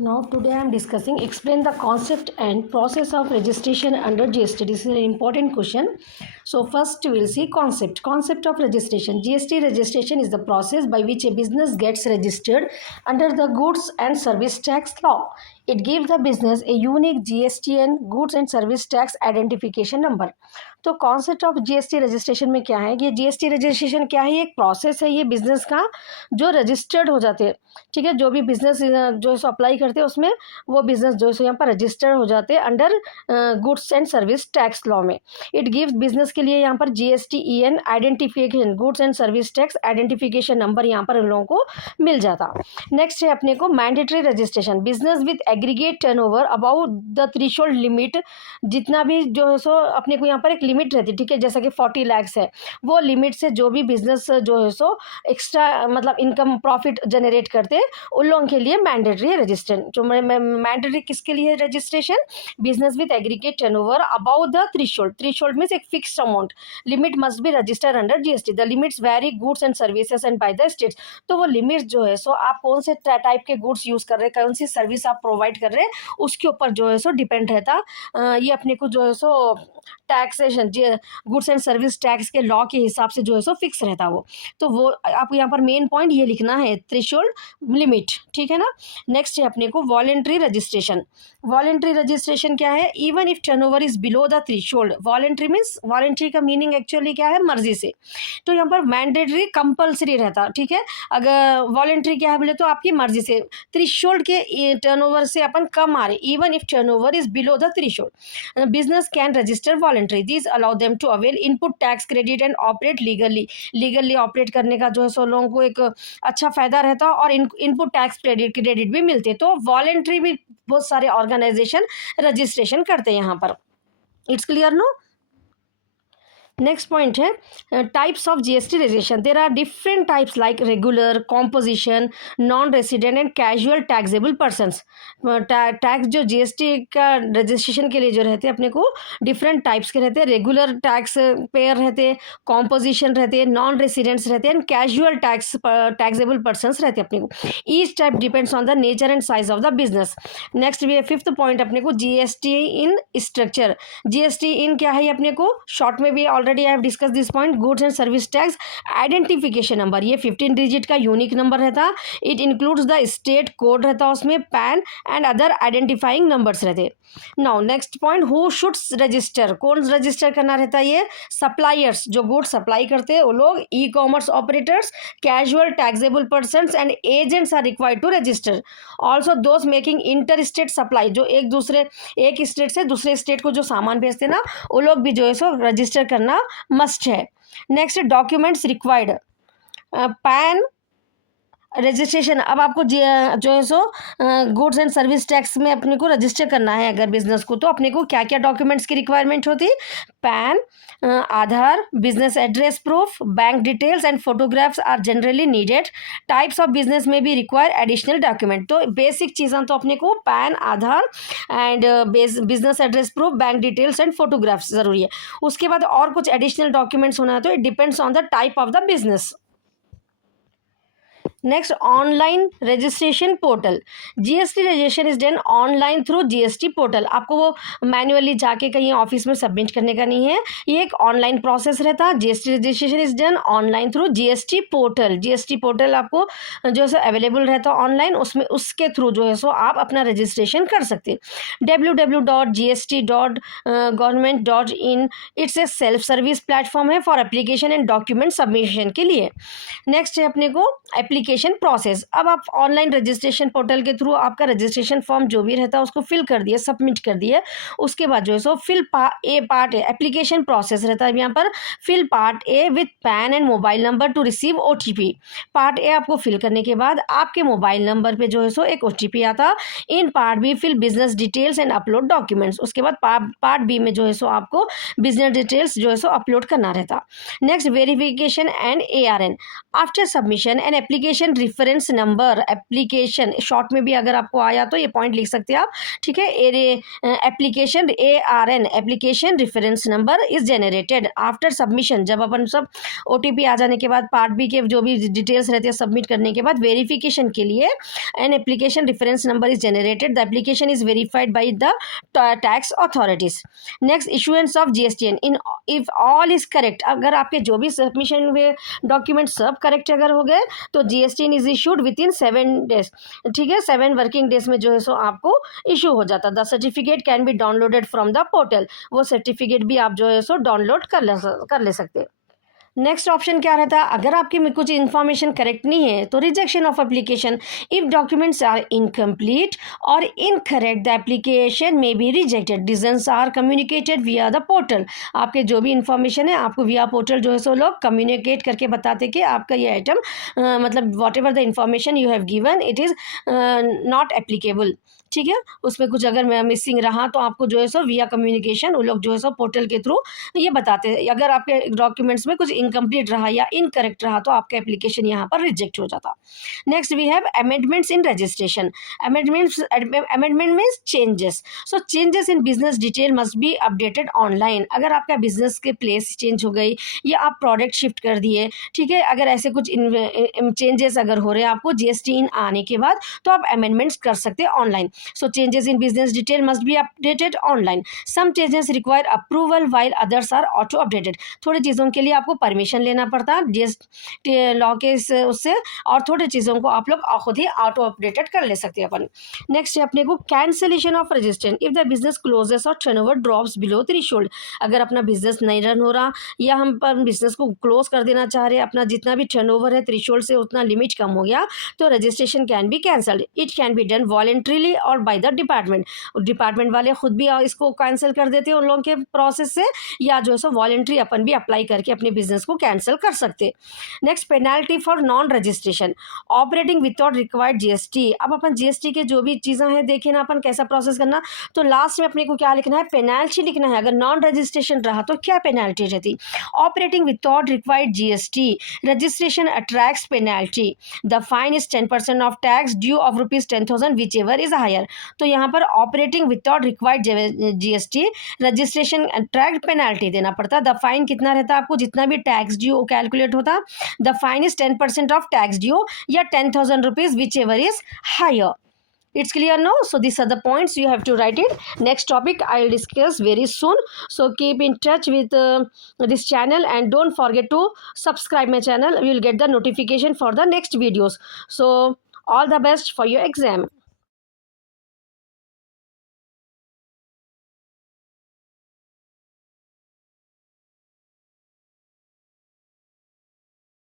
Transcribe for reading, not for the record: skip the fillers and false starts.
Now today I am discussing explain the concept and process of registration under GST. This is an important question. So first we will see concept. Concept of registration. GST registration is the process by which a business gets registered under the goods and service tax law. It gives the business a unique GSTN goods and service tax identification number. तो concept of GST registration में क्या है, ये GST registration क्या है, एक process है ये बिजनेस का जो रजिस्टर्ड हो जाते हैं. ठीक है, जो भी बिजनेस जो है अप्लाई करते हैं उसमें वो बिजनेस जो है यहाँ पर रजिस्टर्ड हो जाते हैं under goods and service tax law में. इट गिव्स बिजनेस के लिए यहाँ पर GSTN identification goods and service tax identification number यहाँ पर उन लोगों को मिल जाता. नेक्स्ट है अपने को mandatory registration. Business with aggregate turnover about the threshold limit, जितना भी जो है सो अपने को यहाँ पर एक लिमिट रहती है. ठीक है, जैसा कि 40 लाख है, वो लिमिट से जो भी बिजनेस जो है सो एक्स्ट्रा मतलब इनकम प्रॉफिट जनरेट करते हैं उन लोगों के लिए मैंडेटरी है रजिस्ट्रेशन. जो मैंडेटरी किसके लिए है registration? Business with aggregate turnover above the threshold. Threshold means एक fixed amount. Limit must be registered under GST. The limits vary goods and services and by the states. तो वो limits जो है सो आप कौन से टाइप के गुड्स यूज कर रहे हैं, कौन सी सर्विस आप प्रोवाइड कर रहे हैं, उसके ऊपर जो है सो डिपेंड रहता. ये अपने को जो है सो taxation goods and service tax के लॉ के हिसाब से जो है सो फिक्स रहता वो. तो वो आपको यहाँ पर मेन पॉइंट ये लिखना है, थ्रेशोल्ड लिमिट. ठीक है ना. नेक्स्ट है अपने को वॉलेंट्री रजिस्ट्रेशन. वॉलेंट्री रजिस्ट्रेशन क्या है? Even if turnover is below the threshold. Voluntary means voluntary का मीनिंग एक्चुअली क्या है? मर्जी से. तो यहाँ पर मैंडेटरी कंपल्सरी रहता. ठीक है, अगर वॉलेंट्री क्या है बोले तो आपकी मर्जी से. थ्रेशोल्ड के टर्नओवर से अपन कम आ रहे, even if turnover is below the threshold, business can register voluntarily. This allow them to avail input tax credit and operate legally operate करने का जो है सो लोगों को एक अच्छा फायदा रहता और इनपुट टैक्स क्रेडिट भी मिलते. तो वॉलेंट्री भी बहुत सारे ऑर्गेनाइजेशन रजिस्ट्रेशन करते हैं यहाँ पर. It's clear no. Next point है types of GST registration. There are different types like regular, composition, non resident and casual taxable persons. Tax जो GST का रजिस्ट्रेशन के लिए जो रहते हैं अपने को डिफरेंट टाइप्स के रहते हैं. रेगुलर टैक्स पेयर रहते हैं, कॉम्पोजिशन रहते हैं, नॉन रेसिडेंट्स रहते हैं एंड कैजुअल टैक्सेबल पर्सनस रहते हैं अपने को. Each type depends on the nature and size of the business. Next भी है फिफ्थ पॉइंट अपने को GST in structure. GST in क्या है अपने को शॉर्ट में भी already I have discuss this point. Goods and service tax identification number, ये 15 डिजिट का यूनिक नंबर रहता. It includes the state code रहता उसमें, PAN and other identifying numbers रहते. Now next point, who should register. कौन register करना रहता है? ये सप्लायर्स, जो गुड्स सप्लाई करते हैं वो लोग, e commerce operators, casual taxable persons and agents are required to register. Also those making inter state supply, जो एक स्टेट से दूसरे स्टेट को जो सामान भेजते हैं ना, वो लोग भी जो है सो रजिस्टर करना मस्ट है. Next documents required. Pan registration. अब आपको जो है so goods and service tax में अपने को रजिस्टर करना है अगर बिजनेस को, तो अपने को क्या क्या डॉक्यूमेंट्स की रिक्वायरमेंट होती है? PAN, Aadhaar, business address proof, bank details and photographs are generally needed. Types of business में भी रिक्वायर एडिशनल डॉक्यूमेंट. तो बेसिक चीज़ें तो अपने को PAN, Aadhaar and business address proof, bank details and photographs ज़रूरी है. उसके बाद और कुछ एडिशनल डॉक्यूमेंट्स होना है तो it depends on the type of the business. Next online registration portal. GST registration is done online through GST portal. आपको वो मैन्युअली जाके कहीं ऑफिस में सबमिट करने का नहीं है, ये एक ऑनलाइन प्रोसेस रहता है. GST registration is done online through GST portal. GST portal आपको जो है सो अवेलेबल रहता है ऑनलाइन, उसमें उसके थ्रू जो है सो आप अपना रजिस्ट्रेशन कर सकते हैं. www.gst.government.in. It's a self service platform है for application and document submission के लिए. नेक्स्ट है अपने को एप्लीकेशन प्रोसेस. अब आप ऑनलाइन रजिस्ट्रेशन पोर्टल के थ्रू आपका रजिस्ट्रेशन फॉर्म जो भी रहता है उसको फिल कर दिए, सबमिट कर दिए. उसके बाद जो है सो ए पार्ट है एप्लीकेशन प्रोसेस रहता है यहाँ पर. Fill part A with PAN and mobile number to receive OTP. Part A आपको फिल करने के बाद आपके मोबाइल नंबर पे जो है सो एक OTP आता. In part B fill business details and upload documents. उसके बाद पार्ट बी में जो है सो आपको बिजनेस डिटेल्स जो है सो अपलोड करना रहता. Next verification and ARN. After submission an application application reference number, application short में भी अगर आपको आया तो ये पॉइंट लिख सकते हैं आप, ठीक है। Application ARN application reference number is generated after submission, जब अपन सब OTP आ जाने के बाद पार्ट बी के जो भी डिटेल्स रहते हैं सबमिट करने के बाद वेरिफिकेशन के लिए an application reference number is generated, the application is verified by the tax authorities. Next issuance of GSTN in if all is correct, अगर आपके जो भी सबमिशन हुए डॉक्यूमेंट सब करेक्ट अगर हो गए तो GSTN is issued with in 7 days, ठीक है। 7 वर्किंग डेज में जो है सो आपको इशू हो जाता। The certificate can be downloaded from the portal, वो सर्टिफिकेट भी आप जो है सो डाउनलोड कर ले सकते हैं। नेक्स्ट ऑप्शन क्या रहता है, अगर आपकी में कुछ इन्फॉर्मेशन करेक्ट नहीं है तो rejection of application, if documents are incomplete और इनकरेक्ट द एप्लीकेशन में be rejected, reasons are communicated via the portal, आपके जो भी इन्फॉर्मेशन है आपको विया पोर्टल जो है सो लोग कम्युनिकेट करके बताते कि आपका ये आइटम मतलब what ever the information you have given it is not applicable, ठीक है। उसमें कुछ अगर मिसिंग रहा तो आपको जो है सो विया कम्युनिकेशन वो लोग जो है सो पोर्टल के थ्रू ये बताते हैं। अगर आपके डॉक्यूमेंट्स में कुछ इनकम्प्लीट रहा या इनकरेक्ट रहा तो आपका एप्लीकेशन यहाँ पर रिजेक्ट हो जाता। Next we have amendments in registration. Amendment means changes, so changes in business detail must be updated online. अगर आपका बिजनेस के प्लेस चेंज हो गई या आप प्रोडक्ट शिफ्ट कर दिए, ठीक है, अगर ऐसे कुछ चेंजेस अगर हो रहे हैं आपको GST इन आने के बाद तो आप अमेंडमेंट्स कर सकते हैं online. So changes in business detail must be updated online. Some changes require approval while others are auto updated. थोड़ी चीज़ों के लिए आपको परमिशन लेना पड़ता है GST लॉ के उससे, और थोड़ी चीज़ों को आप लोग खुद ही ऑटो अपडेटेड कर ले सकते हैं अपन। नेक्स्ट है अपने को cancellation of registration, if the business closes और टर्नओवर ड्रॉप्स बिलो थ्रेशोल्ड, अगर अपना बिजनेस नहीं रन हो रहा या हम पर बिजनेस को क्लोज कर देना चाह रहे हैं, अपना जितना भी टर्नओवर है थ्रेशोल्ड से उतना लिमिट कम हो गया तो registration can be cancelled. It can be done voluntarily और बाय द डिपार्टमेंट वाले खुद भी इसको कैंसिल कर देते हैं उन लोगों के प्रोसेस से, या जो है सो वॉलेंट्री अपन भी अप्लाई करके अपने बिजनेस को कैंसिल कर सकते हैं। Next penalty for non registration, operating without required GST। अब अपन GST के जो भी चीज़ें हैं देखें ना अपन कैसा प्रोसेस करना, तो लास्ट में अपने को क्या लिखना है, पेनाल्टी लिखना है। अगर नॉन रजिस्ट्रेशन रहा तो क्या पेनाल्टी रहती, operating without required GST registration attracts penalty, the fine is 10% of tax due of ₹10,000 whichever is higher. तो यहाँ पर operating without required GST registration attract penalty देना पड़ता। द फाइन कितना रहता आपको, जितना भी टैक्स ड्यू कैलकुलेट होता, the fine is 10% of tax due या ₹10,000 whichever is higher. It's clear now? So these are the points you have to write it. Next topic I will discuss very soon. So keep in touch with this channel and don't forget to subscribe my channel. You will get the notification for the next videos. So all the best for your exam.